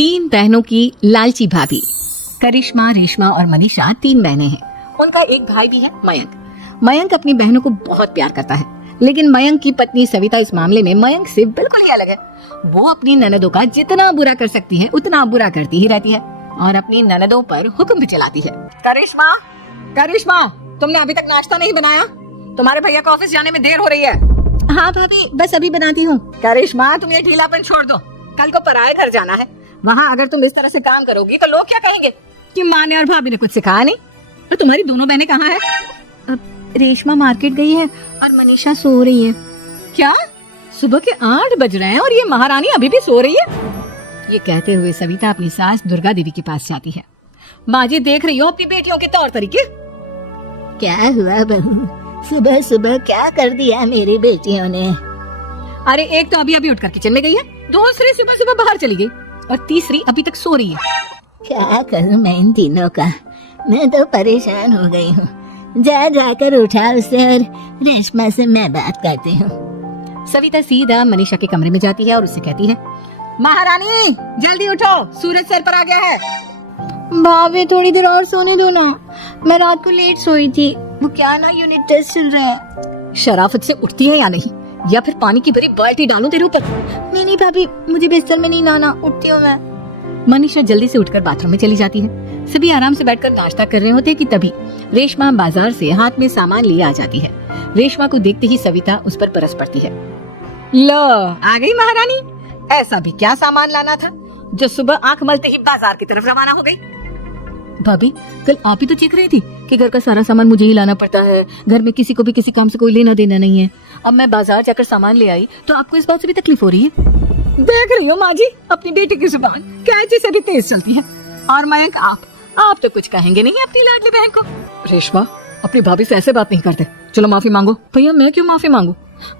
तीन बहनों की लालची भाभी। करिश्मा, रेशमा और मनीषा तीन बहनें हैं। उनका एक भाई भी है, मयंक। मयंक अपनी बहनों को बहुत प्यार करता है, लेकिन मयंक की पत्नी सविता इस मामले में मयंक से बिल्कुल ही अलग है। वो अपनी ननदों का जितना बुरा कर सकती है उतना बुरा करती ही रहती है और अपनी ननदों पर हुक्म भी चलाती है। करिश्मा, करिश्मा, तुमने अभी तक नाश्ता नहीं बनाया? तुम्हारे भैया को ऑफिस जाने में देर हो रही है। हाँ भाभी, बस अभी बनाती हूँ। करिश्मा, तुम ये ढीलापन छोड़ दो। कल को पराये घर जाना है। वहाँ अगर तुम इस तरह से काम करोगी तो लोग क्या कहेंगे कि माँ ने और भाभी ने कुछ सिखाया नहीं। और तुम्हारी दोनों बहनें कहाँ है? रेशमा मार्केट गई है और मनीषा सो रही है। क्या? सुबह के 8 बज रहे हैं और ये महारानी अभी भी सो रही है? ये कहते हुए सविता अपनी सास दुर्गा देवी के पास जाती है। माँ जी, देख रही हो अपनी बेटियों के तौर तरीके? क्या हुआ बहू, सुबह सुबह क्या कर दिया मेरी बेटियों ने? अरे एक तो अभी अभी उठकर किचन में गई है, दूसरी सुबह सुबह बाहर चली गई और तीसरी अभी तक सो रही है। क्या करूं मैं इन तीनों का, मैं तो परेशान हो गई हूँ। जा जाकर उठा उसे और रेशमा से मैं बात करती हूँ। सविता सीधा मनीषा के कमरे में जाती है और उससे कहती है, महारानी जल्दी उठो, सूरज सर पर आ गया है। भाभी थोड़ी देर और सोने दो ना, मैं रात को लेट सोई थी। वो क्या ना यूनिट टेस्ट चल रहे हैं। शराफत से उठती है या नहीं, या फिर पानी की भरी बाल्टी डालूं तेरे ऊपर? नहीं भाभी, मुझे बिस्तर में नहीं लाना, उठती हूँ मैं। मनीषा जल्दी से उठकर बाथरूम में चली जाती है। सभी आराम से बैठकर नाश्ता कर रहे होते कि तभी रेशमा बाजार से हाथ में सामान लिए आ जाती है। रेशमा को देखते ही सविता उस पर बरस पड़ती है। लो, आ गई महारानी। ऐसा भी क्या सामान लाना था जो सुबह आंख मलते ही बाजार की तरफ रवाना हो गई? भाभी, कल आप ही तो चीख रही थी कि घर का सारा सामान मुझे ही लाना पड़ता है, घर में किसी को भी किसी काम से कोई लेना देना नहीं है। अब मैं बाजार जाकर सामान ले आई तो आपको इस बात से भी तकलीफ हो रही है? देख रही हो माँ जी, अपनी बेटी की जुबान कैंची से भी तेज चलती है। और मयंक, आप तो कुछ कहेंगे नहीं अपनी लाडली बहन को। रेशमा, अपनी भाभी से ऐसे बात नहीं करते। चलो माफी मांगो। भैया, मैं क्यों माफी मांगू?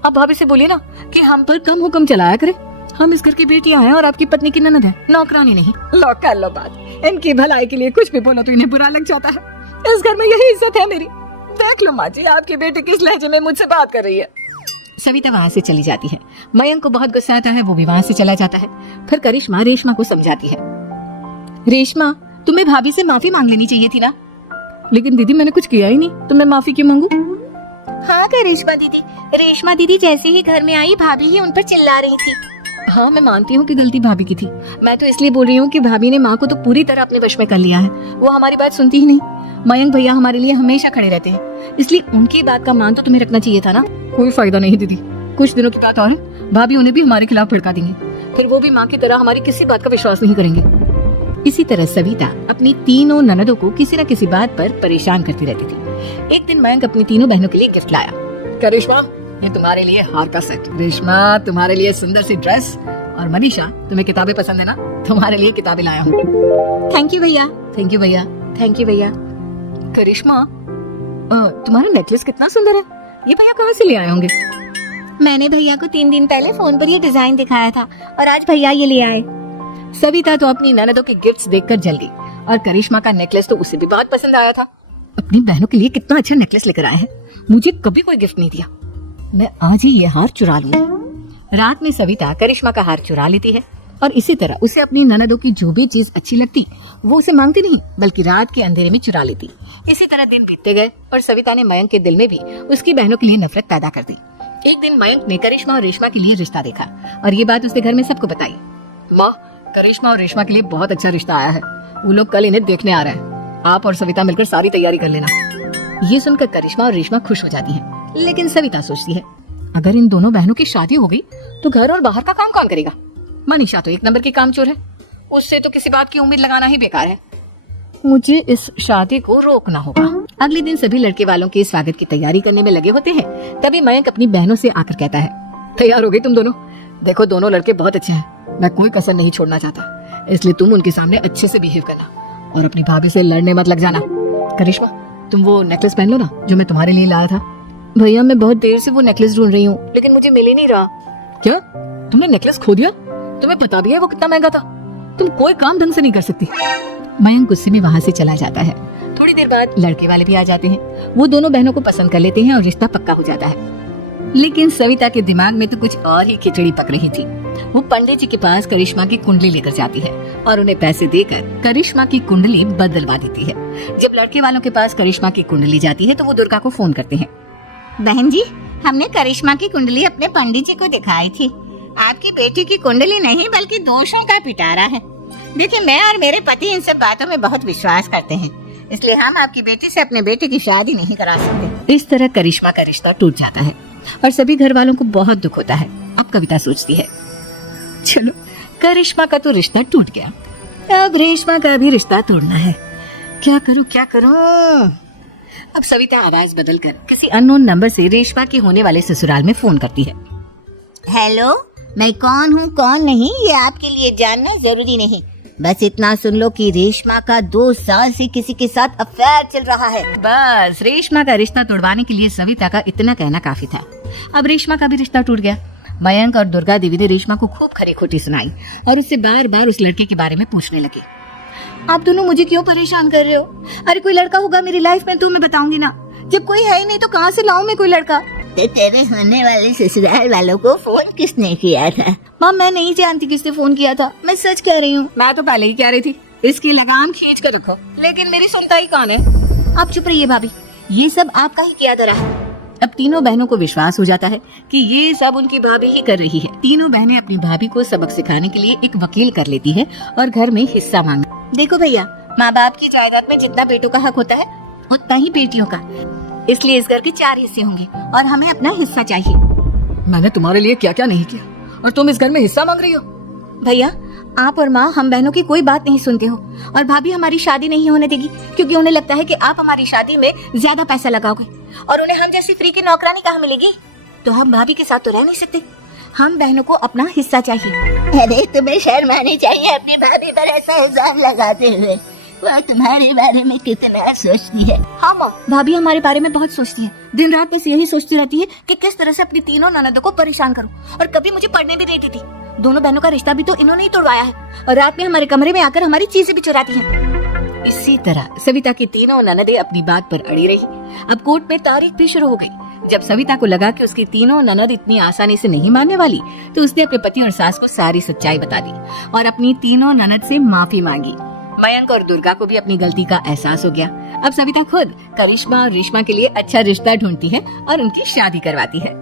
आप भाभी से बोलिए ना कि हम पर कम हुक्म चलाया करे। हम इस घर की बेटियां हैं और आपकी पत्नी की ननद है, नौकरानी नहीं। लो कर लो बात। इनकी भलाई के लिए कुछ भी बोलो तो इन्हें बुरा लग जाता है। इस घर में यही इज्जत है मेरी। देख लो माँ जी, आपकी बेटी किस लहजे में मुझसे बात कर रही है। सविता वहाँ से चली जाती है। मयंक को बहुत गुस्सा आता है, वो भी वहाँ से चला जाता है। फिर करिश्मा रेशमा को समझाती है, रेशमा, तुम्हें भाभी से माफी मांग लेनी चाहिए थी ना। लेकिन दीदी, मैंने कुछ किया ही नहीं तो मैं माफी क्यों मांगू? हाँ करिश्मा दीदी, रेशमा दीदी जैसे ही घर में आई भाभी ही उन पर चिल्ला रही थी। हाँ, मैं मानती हूँ कि गलती भाभी की थी। मैं तो इसलिए बोल रही हूँ कि भाभी ने माँ को तो पूरी तरह अपने वश में कर लिया है। वो हमारी बात सुनती ही नहीं। मयंक भैया हमारे लिए हमेशा खड़े रहते हैं, इसलिए उनकी बात का मान तो तुम्हें रखना चाहिए था ना। कोई फायदा नहीं दीदी, कुछ दिनों की बात और है, भाभी उन्हें भी हमारे खिलाफ भड़का देंगे। फिर वो भी माँ की तरह हमारी किसी बात का विश्वास नहीं करेंगे। इसी तरह सविता अपनी तीनों ननदों को किसी न किसी बात पर परेशान करती रहती थी। एक दिन मयंक अपनी तीनों बहनों के लिए गिफ्ट लाया। करिश्मा, ये तुम्हारे लिए हार का सेट। रेशमा, तुम्हारे लिए सुंदर सी ड्रेस। और मनीषा, तुम्हें किताबें पसंद है ना, तुम्हारे लिए किताबें लाया हूँ। थैंक यू भैया। थैंक यू भैया। थैंक यू भैया। करिश्मा, तुम्हारा नेकलेस कितना सुंदर है। ये भैया कहाँ से ले आए होंगे? मैंने भैया को 3 दिन पहले फोन पर ये डिजाइन दिखाया था और आज भैया ये ले आए। सविता तो अपनी ननदों के गिफ्ट्स देखकर जल गई और करिश्मा का नेकलेस तो उसे भी बहुत पसंद आया था। अपनी बहनों के लिए कितना अच्छा नेकलेस लेकर आए हैं। मुझे कभी कोई गिफ्ट नहीं दिया। मैं आज ही ये हार चुरा लूंगी। रात में सविता करिश्मा का हार चुरा लेती है और इसी तरह उसे अपनी ननदों की जो भी चीज अच्छी लगती वो उसे मांगती नहीं, बल्कि रात के अंधेरे में चुरा लेती। इसी तरह दिन बीतते गए और सविता ने मयंक के दिल में भी उसकी बहनों के लिए नफरत पैदा कर दी। एक दिन मयंक ने करिश्मा और रेशमा के लिए रिश्ता देखा और ये बात उसने घर में सबको बताई। माँ, करिश्मा और रेशमा के लिए बहुत अच्छा रिश्ता आया है। वो लोग कल इन्हें देखने आ रहे हैं। आप और सविता मिलकर सारी तैयारी कर लेना। ये सुनकर करिश्मा और रेशमा खुश हो जाती हैं। लेकिन सविता सोचती है, अगर इन दोनों बहनों की शादी हो गई तो घर और बाहर का काम कौन करेगा? मनीषा तो एक नंबर की कामचोर है, उससे तो किसी बात की उम्मीद लगाना ही बेकार है। मुझे इस शादी को रोकना होगा। अगले दिन सभी लड़के वालों के स्वागत की तैयारी करने में लगे होते हैं। तभी मयंक अपनी बहनों से आकर कहता है, तैयार हो गई तुम दोनों? देखो, दोनों लड़के बहुत अच्छे हैं, मैं कोई कसर नहीं छोड़ना चाहता, इसलिए तुम उनके सामने अच्छे से बिहेव करना और अपनी भाभी से लड़ने मत लग जाना। करिश्मा, तुम वो नेकलेस पहन लो ना जो मैं तुम्हारे लिए लाया था। भैया, मैं बहुत देर से वो नेकलेस ढूंढ रही हूँ लेकिन मुझे मिल ही नहीं रहा। क्या? तुमने नेकलेस खो दिया? तुम्हें पता भी है वो कितना महंगा था। तुम कोई काम ढंग से नहीं कर सकती। मयंक गुस्से में वहाँ से चला जाता है। थोड़ी देर बाद लड़के वाले भी आ जाते हैं। वो दोनों बहनों को पसंद कर लेते हैं और रिश्ता पक्का हो जाता है। लेकिन सविता के दिमाग में तो कुछ और ही खिचड़ी पक रही थी। वो पंडित जी के पास करिश्मा की कुंडली लेकर जाती है और उन्हें पैसे देकर करिश्मा की कुंडली बदलवा देती है। जब लड़के वालों के पास करिश्मा की कुंडली जाती है तो वो दुर्गा को फोन करते हैं। बहन जी, हमने करिश्मा की कुंडली अपने पंडित जी को दिखाई थी। आपकी बेटी की कुंडली नहीं बल्कि दोषों का पिटारा है। देखिए, मैं और मेरे पति इन सब बातों में बहुत विश्वास करते हैं, इसलिए हम आपकी बेटी से अपने बेटे की शादी नहीं करा सकते। इस तरह करिश्मा का रिश्ता टूट जाता है और सभी घर वालों को बहुत दुख होता है। अब कविता सोचती है, चलो करिश्मा का तो रिश्ता टूट गया, अब रेशमा का भी रिश्ता तोड़ना है। क्या करूं क्या करूं? अब सविता आवाज बदलकर किसी अननोन नंबर से रेशमा के होने वाले ससुराल में फोन करती है। हेलो, मैं कौन हूँ कौन नहीं ये आपके लिए जानना जरूरी नहीं, बस इतना सुन लो कि रेशमा का 2 साल से किसी के साथ अफेयर चल रहा है। बस रेशमा का रिश्ता तोड़वाने के लिए सविता का इतना कहना काफी था। अब रेशमा का भी रिश्ता टूट गया। मयंक और दुर्गा देवी ने रेशमा को खूब खरी खोटी सुनाई और उससे बार बार उस लड़के के बारे में पूछने लगे। आप दोनों मुझे क्यों परेशान कर रहे हो? अरे कोई लड़का होगा मेरी लाइफ में तो मैं बताऊंगी ना, जब कोई है ही नहीं तो कहाँ से लाऊं मैं कोई लड़का? तो तेरे होने वाले ससुराल वालों को फोन किसने किया था? माँ, मैं नहीं जानती किसने फोन किया था, मैं सच कह रही हूँ। मैं तो पहले ही कह रही थी इसकी लगाम खींच कर रखो, लेकिन मेरी सुनता ही कौन है। आप चुप रहिए भाभी, ये सब आपका ही किया धरा है। अब तीनों बहनों को विश्वास हो जाता है कि ये सब उनकी भाभी ही कर रही है। तीनों बहनें अपनी भाभी को सबक सिखाने के लिए एक वकील कर लेती है और घर में हिस्सा मांग। देखो भैया, माँ बाप की जायदाद में जितना बेटों का हक होता है उतना ही बेटियों का, इसलिए इस घर के 4 हिस्से होंगे और हमें अपना हिस्सा चाहिए। मैंने तुम्हारे लिए क्या क्या नहीं किया और तुम इस घर में हिस्सा मांग रही हो? भैया, आप और माँ हम बहनों की कोई बात नहीं सुनते हो और भाभी हमारी शादी नहीं होने देगी क्योंकि उन्हें लगता है कि आप हमारी शादी में ज्यादा पैसा लगाओगे और उन्हें हम जैसी फ्री की नौकरानी कहाँ मिलेगी। तो हम भाभी के साथ तो रह नहीं सकते, हम बहनों को अपना हिस्सा चाहिए। अरे तुम्हें शर्म आनी चाहिए अपनी भाभी पर ऐसा इल्जाम लगाते हुए। वो तुम्हारे बारे में कितना सोचती है। हाँ माँ, भाभी हमारे बारे में बहुत सोचती है, दिन रात बस यही सोचती रहती है कि किस तरह से अपनी तीनों ननदों को परेशान करूं और कभी मुझे पढ़ने भी नहीं देती। दोनों बहनों का रिश्ता भी तो इन्होंने ही तोड़वाया है और रात में हमारे कमरे में आकर हमारी चीजें भी चुराती हैं। इसी तरह सविता की तीनों ननदें अपनी बात पर अड़ी रही। अब कोर्ट में तारीख भी शुरू हो गई। जब सविता को लगा कि उसकी तीनों ननद इतनी आसानी से नहीं मानने वाली, तो उसने अपने पति और सास को सारी सच्चाई बता दी और अपनी तीनों ननद से माफी मांगी। मयंक और दुर्गा को भी अपनी गलती का एहसास हो गया। अब सविता खुद करिश्मा और रेशमा के लिए अच्छा रिश्ता ढूंढती है और उनकी शादी करवाती है।